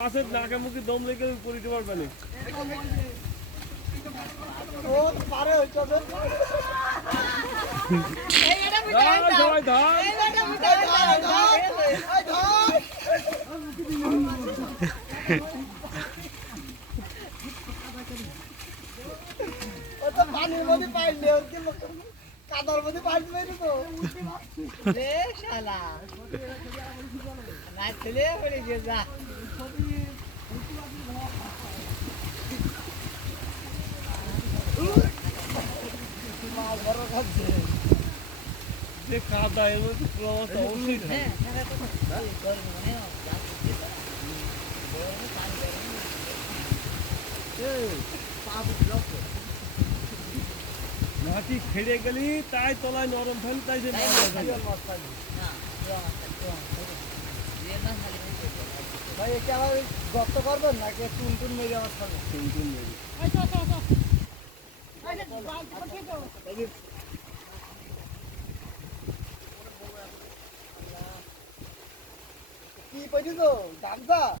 মাছের নাকে মুখে দম লেগে পরিতে পারবে না। পানির মধ্যে পাইলে কাদার মধ্যে পাইতে তো। রে শালা। না ছেলে পড়ে গিয়ে যা। যে কাদা এর মধ্যে পুরো অবস্থা অবশ্যই। হ্যাঁ মনে হয় মাটি খেড়ে গেলি তাই তলায় নরম ফেল তাই যে ভাই একে আবার গর্ত করবেন নাকি টুন টুন মেরে আমার খাবেন? টুন টুন মেরে। কি পাইছো তো গামছা